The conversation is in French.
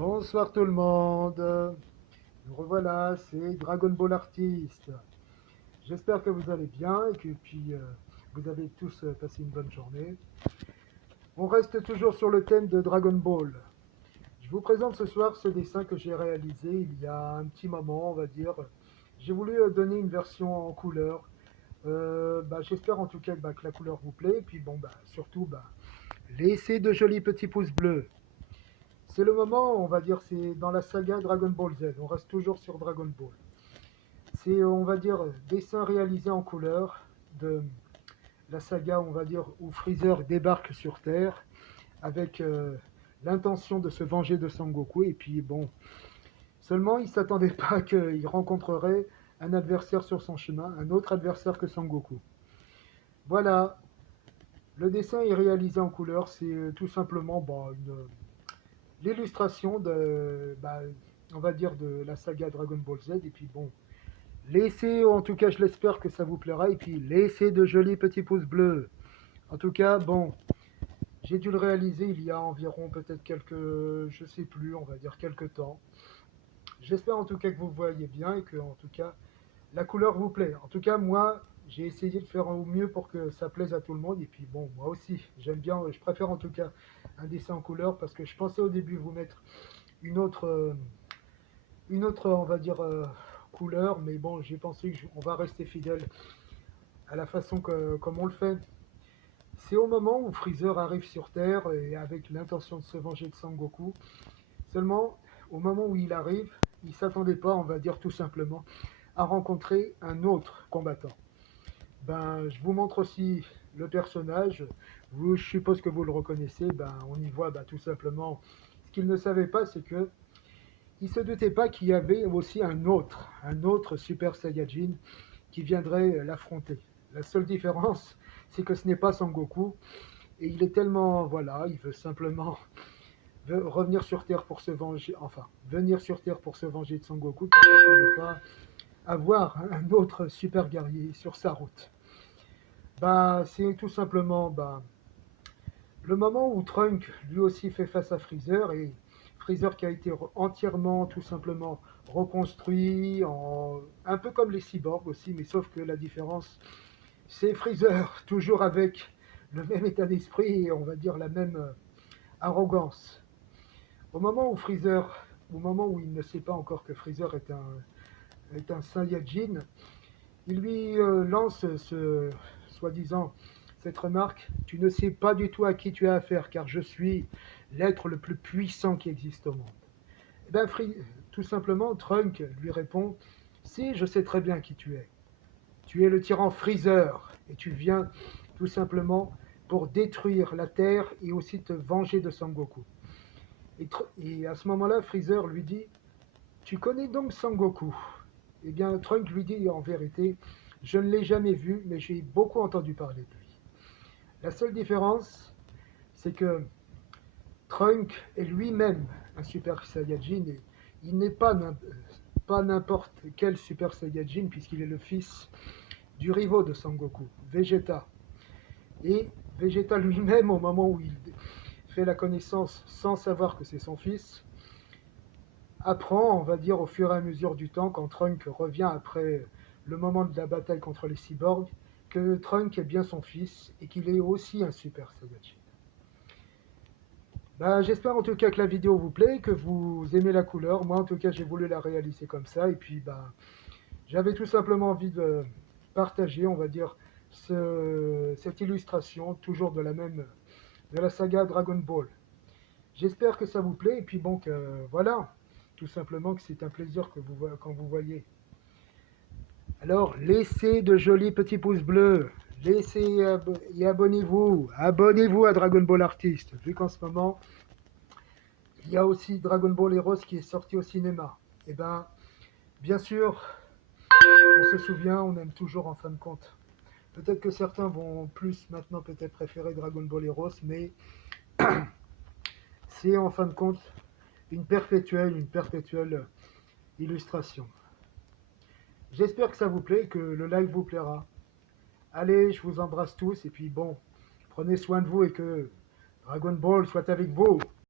Bonsoir tout le monde. Nous revoilà, c'est Dragon Ball Artist. J'espère que vous allez bien et que vous avez tous passé une bonne journée. On reste toujours sur le thème de Dragon Ball. Je vous présente ce soir ce dessin que j'ai réalisé il y a un petit moment, on va dire. J'ai voulu donner une version en couleur. J'espère en tout cas que la couleur vous plaît. Et puis surtout, laissez de jolis petits pouces bleus. C'est le moment, on va dire, c'est dans la saga Dragon Ball Z. On reste toujours sur Dragon Ball. C'est, on va dire, dessin réalisé en couleur de la saga, on va dire, où Freezer débarque sur Terre avec l'intention de se venger de Sangoku. Et puis bon, seulement il ne s'attendait pas qu'il rencontrerait un adversaire sur son chemin, un autre adversaire que Sangoku. Voilà, le dessin est réalisé en couleur, c'est tout simplement l'illustration on va dire, de la saga Dragon Ball Z. Et puis bon, laissez, en tout cas je l'espère que ça vous plaira, et puis laissez de jolis petits pouces bleus. En tout cas, bon, j'ai dû le réaliser il y a environ peut-être je sais plus, on va dire quelques temps. J'espère en tout cas que vous voyez bien et que en tout cas la couleur vous plaît. En tout cas, moi, j'ai essayé de faire au mieux pour que ça plaise à tout le monde. Et puis bon, moi aussi, j'aime bien, je préfère en tout cas un dessin en couleur parce que je pensais au début vous mettre une autre, euh, on va dire, couleur, mais bon, j'ai pensé qu'on va rester fidèle à la façon comme on le fait. C'est au moment où Freezer arrive sur Terre et avec l'intention de se venger de Sangoku. Seulement, au moment où il arrive, il ne s'attendait pas, on va dire tout simplement, à rencontrer un autre combattant. Je vous montre aussi le personnage. Je suppose que vous le reconnaissez. On y voit tout simplement. Ce qu'il ne savait pas, c'est que il se doutait pas qu'il y avait aussi un autre Super Saiyajin qui viendrait l'affronter. La seule différence, c'est que ce n'est pas Sangoku. Et il est tellement, voilà, il veut simplement revenir sur Terre pour se venger, enfin, venir sur Terre pour se venger de Sangoku, qu'il ne s'attendait pas à voir un autre super guerrier sur sa route. C'est tout simplement le moment où Trunk lui aussi fait face à Freezer, et Freezer qui a été entièrement tout simplement reconstruit, un peu comme les cyborgs aussi, mais sauf que la différence, c'est Freezer toujours avec le même état d'esprit et on va dire la même arrogance. Au moment où il ne sait pas encore que Freezer est un Saiyajin, il lui lance soi-disant cette remarque: tu ne sais pas du tout à qui tu as affaire, car je suis l'être le plus puissant qui existe au monde. Et tout simplement, Trunk lui répond: si, je sais très bien qui tu es. Tu es le tyran Freezer, et tu viens tout simplement pour détruire la Terre et aussi te venger de Sangoku. Et à ce moment-là, Freezer lui dit: tu connais donc Sangoku? Eh bien, Trunk lui dit en vérité: je ne l'ai jamais vu, mais j'ai beaucoup entendu parler de lui. La seule différence, c'est que Trunk est lui-même un Super Saiyajin et il n'est pas n'importe quel Super Saiyajin puisqu'il est le fils du rivaux de Sangoku, Vegeta. Et Vegeta lui-même, au moment où il fait la connaissance sans savoir que c'est son fils, apprend, on va dire, au fur et à mesure du temps, quand Trunk revient après le moment de la bataille contre les cyborgs, que Trunk est bien son fils et qu'il est aussi un Super Saiyajin. J'espère en tout cas que la vidéo vous plaît, que vous aimez la couleur. Moi en tout cas j'ai voulu la réaliser comme ça et puis j'avais tout simplement envie de partager, on va dire, cette illustration toujours de la saga Dragon Ball. J'espère que ça vous plaît et puis voilà, tout simplement que c'est un plaisir quand vous voyez. Alors laissez de jolis petits pouces bleus, laissez et abonnez-vous à Dragon Ball Artist, vu qu'en ce moment il y a aussi Dragon Ball Heroes qui est sorti au cinéma. Et bien sûr, on se souvient, on aime toujours en fin de compte. Peut-être que certains vont plus maintenant peut-être préférer Dragon Ball Heroes, mais c'est en fin de compte une perpétuelle illustration. J'espère que ça vous plaît, que le live vous plaira. Allez, je vous embrasse tous et puis bon, prenez soin de vous et que Dragon Ball soit avec vous.